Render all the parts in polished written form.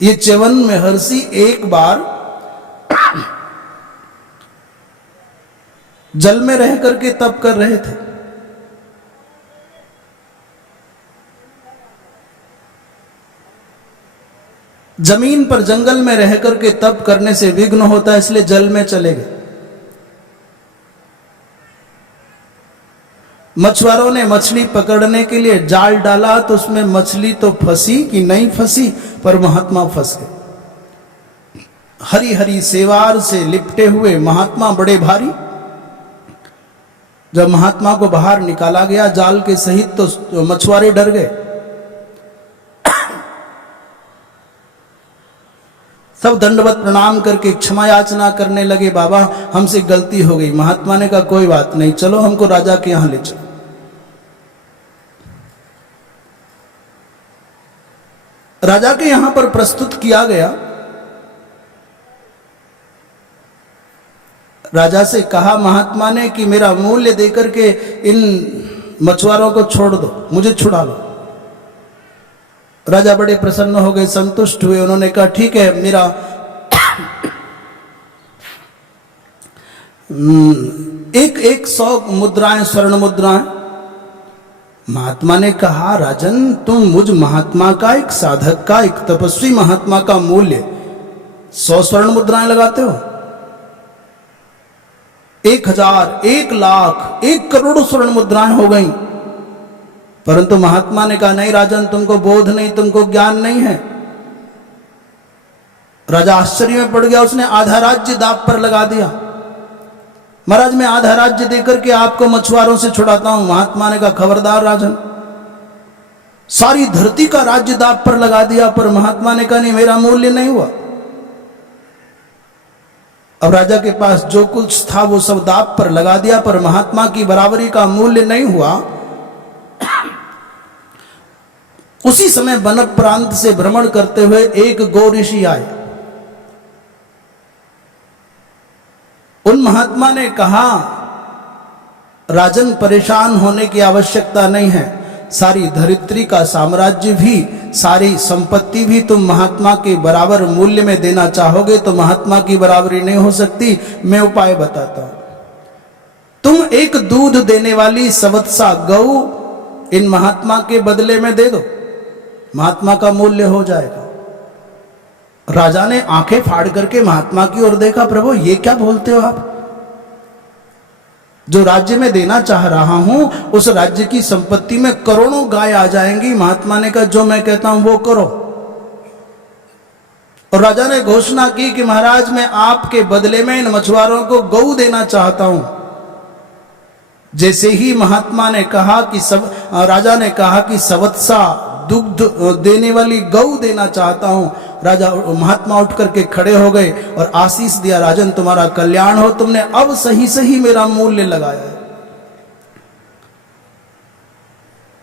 ये च्यवन महर्षि एक बार जल में रह करके तप कर रहे थे। जमीन पर जंगल में रह करके तप करने से विघ्न होता है, इसलिए जल में चले गए। मछुआरों ने मछली पकड़ने के लिए जाल डाला तो उसमें मछली तो फंसी कि नहीं फंसी, पर महात्मा फंस गए। हरी हरी सेवार से लिपटे हुए महात्मा बड़े भारी। जब महात्मा को बाहर निकाला गया जाल के सहित तो मछुआरे डर गए। सब दंडवत प्रणाम करके क्षमा याचना करने लगे, बाबा हमसे गलती हो गई। महात्मा ने कहा कोई बात नहीं, चलो हमको राजा के यहां ले चलो। राजा के यहां पर प्रस्तुत किया गया। राजा से कहा महात्मा ने कि मेरा मूल्य देकर के इन मछुआरों को छोड़ दो, मुझे छुड़ा लो। राजा बड़े प्रसन्न हो गए, संतुष्ट हुए। उन्होंने कहा ठीक है, मेरा एक 100 मुद्राएं, स्वर्ण मुद्राएं। महात्मा ने कहा राजन, तुम मुझ महात्मा का, एक साधक का, एक तपस्वी महात्मा का मूल्य 100 स्वर्ण मुद्राएं लगाते हो? 1000, 1 लाख, 1 करोड़ स्वर्ण मुद्राएं हो गई। परंतु महात्मा ने कहा नहीं राजन, तुमको बोध नहीं, तुमको ज्ञान नहीं है। राजा आश्चर्य में पड़ गया। उसने आधा राज्य दांव पर लगा दिया। महाराज मैं आधा राज्य देकर के आपको मछुआरों से छुड़ाता हूं। महात्मा ने कहा खबरदार राजन, सारी धरती का राज्य दांव पर लगा दिया। पर महात्मा ने कहा नहीं, मेरा मूल्य नहीं हुआ। अब राजा के पास जो कुछ था वो सब दांव पर लगा दिया, पर महात्मा की बराबरी का मूल्य नहीं हुआ। उसी समय वन प्रांत से भ्रमण करते हुए एक गौ ऋषि आए। उन महात्मा ने कहा राजन, परेशान होने की आवश्यकता नहीं है। सारी धरित्री का साम्राज्य भी, सारी संपत्ति भी तुम महात्मा के बराबर मूल्य में देना चाहोगे तो महात्मा की बराबरी नहीं हो सकती। मैं उपाय बताता हूं। तुम एक दूध देने वाली सवत्सा गौ इन महात्मा के बदले में दे दो, महात्मा का मूल्य हो जाएगा। राजा ने आंखें फाड़ करके महात्मा की ओर देखा। प्रभु ये क्या बोलते हो आप? जो राज्य में देना चाह रहा हूं उस राज्य की संपत्ति में करोड़ों गाय आ जाएंगी। महात्मा ने कहा जो मैं कहता हूं वो करो। और राजा ने घोषणा की कि महाराज मैं आपके बदले में इन मछुआरों को गौ देना चाहता हूं। जैसे ही महात्मा ने कहा कि राजा ने कहा कि सवत्सा दुग्ध देने वाली गौ देना चाहता हूं, महात्मा उठ करके खड़े हो गए और आशीष दिया, राजन तुम्हारा कल्याण हो, तुमने अब सही सही मेरा मूल्य लगाया है।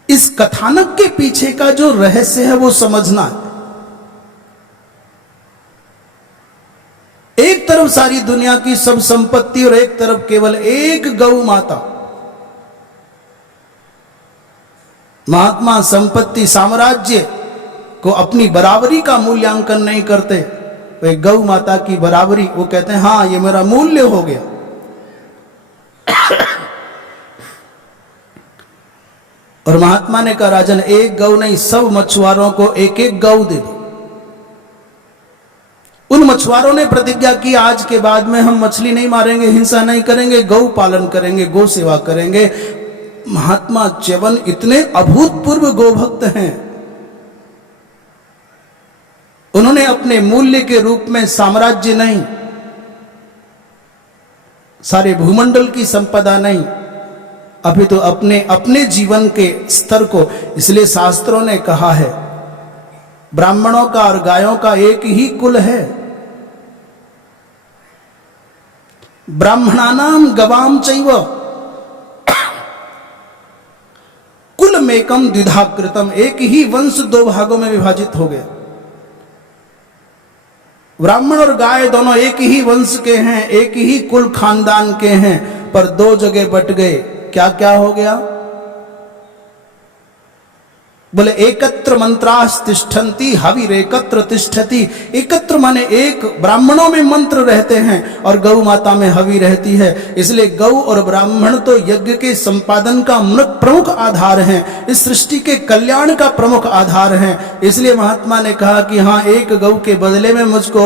इस कथानक के पीछे का जो रहस्य है वो समझना है। एक तरफ सारी दुनिया की सब संपत्ति और एक तरफ केवल एक गौ माता। महात्मा संपत्ति साम्राज्य को अपनी बराबरी का मूल्यांकन नहीं करते, वे गौ माता की बराबरी, वो कहते हैं हाँ ये मेरा मूल्य हो गया। और महात्मा ने कहा राजन एक गौ नहीं, सब मछुआरों को एक एक गौ दे दो। उन मछुआरों ने प्रतिज्ञा की आज के बाद में हम मछली नहीं मारेंगे, हिंसा नहीं करेंगे, गौ पालन करेंगे, गौ सेवा करेंगे। महात्मा च्यवन इतने अभूतपूर्व गोभक्त हैं, उन्होंने अपने मूल्य के रूप में साम्राज्य नहीं, सारे भूमंडल की संपदा नहीं, अभी तो अपने जीवन के स्तर को, इसलिए शास्त्रों ने कहा है ब्राह्मणों का और गायों का एक ही कुल है। ब्राह्मणानाम गवाम चैव कुल मेकम द्विधा कृतम, एक ही वंश 2 भागों में विभाजित हो गया। ब्राह्मण और गाय दोनों एक ही वंश के हैं, एक ही कुल खानदान के हैं, पर 2 जगह बट गए। क्या क्या हो गया? बोले एकत्र मंत्रास तिष्ठन्ति हविर एकत्र तिष्ठति। एकत्र माने एक, ब्राह्मणों में मंत्र रहते हैं और गौ माता में हवि रहती है। इसलिए गौ और ब्राह्मण तो यज्ञ के संपादन का प्रमुख आधार हैं, इस सृष्टि के कल्याण का प्रमुख आधार हैं। इसलिए महात्मा ने कहा कि हाँ, एक गौ के बदले में मुझको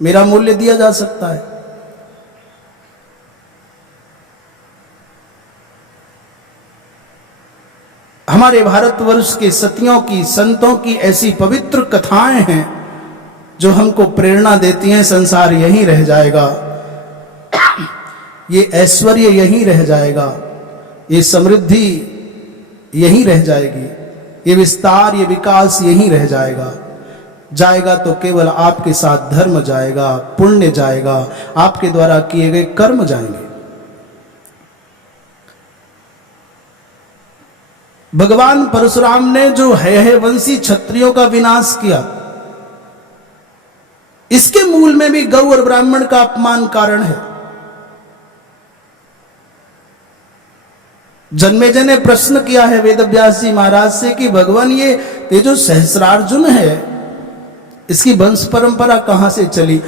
मेरा मूल्य दिया जा सकता है। हमारे भारतवर्ष के सतियों की, संतों की ऐसी पवित्र कथाएं हैं जो हमको प्रेरणा देती हैं। संसार यहीं रह जाएगा, ये ऐश्वर्य यहीं रह जाएगा, ये समृद्धि यहीं रह जाएगी, ये विस्तार, ये विकास यहीं रह जाएगा। जाएगा तो केवल आपके साथ धर्म जाएगा, पुण्य जाएगा, आपके द्वारा किए गए कर्म जाएंगे। भगवान परशुराम ने जो है वंशी क्षत्रियों का विनाश किया, इसके मूल में भी गौ और ब्राह्मण का अपमान कारण है। जन्मेजय ने प्रश्न किया है वेदव्यास जी महाराज से कि भगवान ये जो सहस्रार्जुन है, इसकी वंश परंपरा कहां से चली?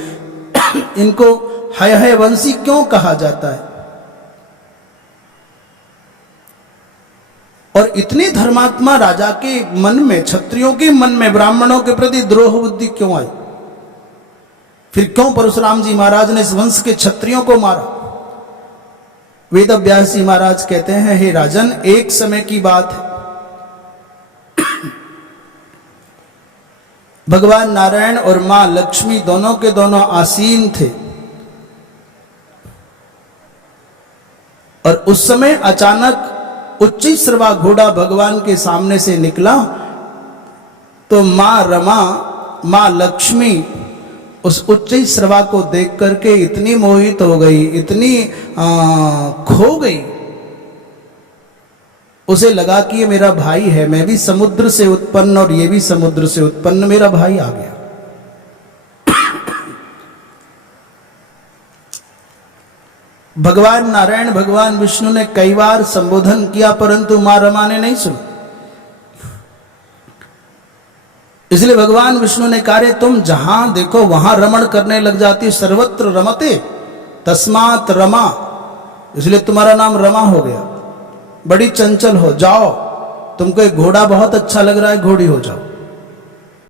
इनको है वंशी क्यों कहा जाता है? और इतने धर्मात्मा राजा के मन में, क्षत्रियों के मन में ब्राह्मणों के प्रति द्रोह बुद्धि क्यों आई? फिर क्यों परशुराम जी महाराज ने इस वंश के क्षत्रियों को मारा? वेदव्यास जी महाराज कहते हैं, हे राजन, एक समय की बात है, भगवान नारायण और मां लक्ष्मी दोनों के दोनों आसीन थे। और उस समय अचानक उच्चैःश्रवा घोड़ा भगवान के सामने से निकला, तो मां रमा, मां लक्ष्मी उस उच्चैःश्रवा को देख करके इतनी मोहित हो गई, इतनी खो गई, उसे लगा कि ये मेरा भाई है, मैं भी समुद्र से उत्पन्न और ये भी समुद्र से उत्पन्न, मेरा भाई आ गया। भगवान नारायण, भगवान विष्णु ने कई बार संबोधन किया, परंतु मां रमा ने नहीं सुना। इसलिए भगवान विष्णु ने कहा, तुम जहां देखो वहां रमण करने लग जाती, सर्वत्र रमते तस्मात् रमा, इसलिए तुम्हारा नाम रमा हो गया। बड़ी चंचल हो, जाओ, तुमको एक घोड़ा बहुत अच्छा लग रहा है, घोड़ी हो जाओ।